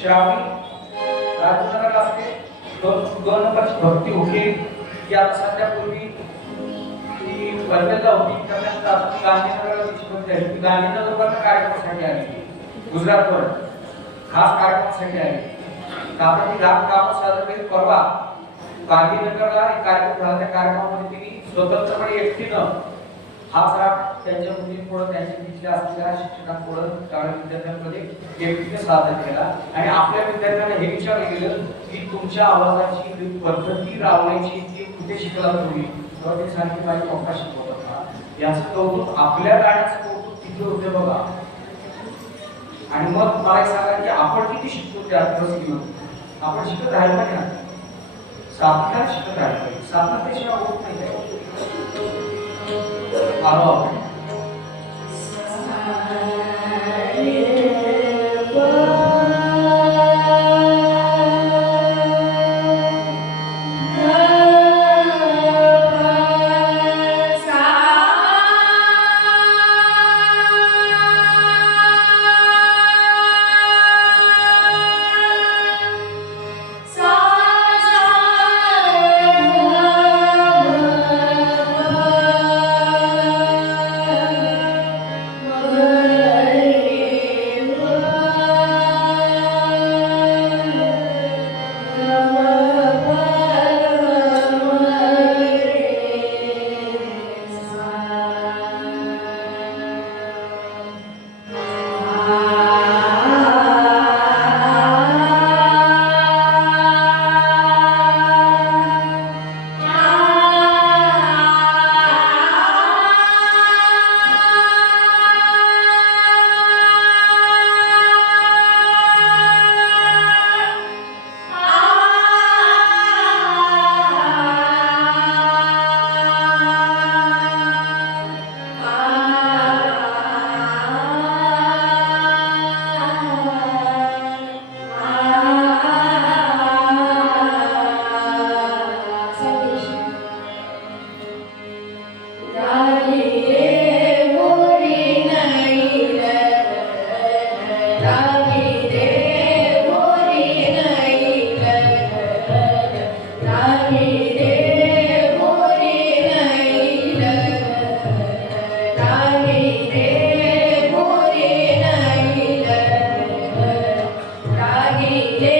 श्रावणी राजनगर असते दोन दोन नंबरची भक्ती होते. की आता सध्या पूर्वी ती बदलला होती. त्यानंतर आता ती गांधीनगरला निष्पत्ती झाली ती गांधीनगरवरनं कार्यक्रमासाठी आली. गुजरातवर खास कार्यक्रमासाठी आली. आपण ती राग सादर करीत परवा गांधीनगरला एक कार्यक्रम झाला. त्या कार्यक्रमामध्ये तिने स्वतंत्रपणे एकटीनं हा राग त्यांच्या मुलींपुढं त्यांच्या तिथल्या असलेल्या शिक्षकांपुढं शाळा विद्यार्थ्यांमध्ये एकटीने सादर केला. आणि आपल्या विद्यार्थ्यांना हे विचारलं गेलं की तुमच्या आवाजाची पद्धती राबवायची ती कुठे शिकला तुम्ही? तेव्हा ते सांगितले माझी पप्पा शिकवत होता. याचं कौतुक आपल्या गाण्याचं कौतुक किती होते बघा. आणि मग मला एक सांगा की आपण किती शिकतो त्या परिस्थितीवर आपण शिकत राहिलं पाहिजे साधना शिकत राहिलं. पाहिजे त्याशिवाय होत नाही. काय. आलो आपण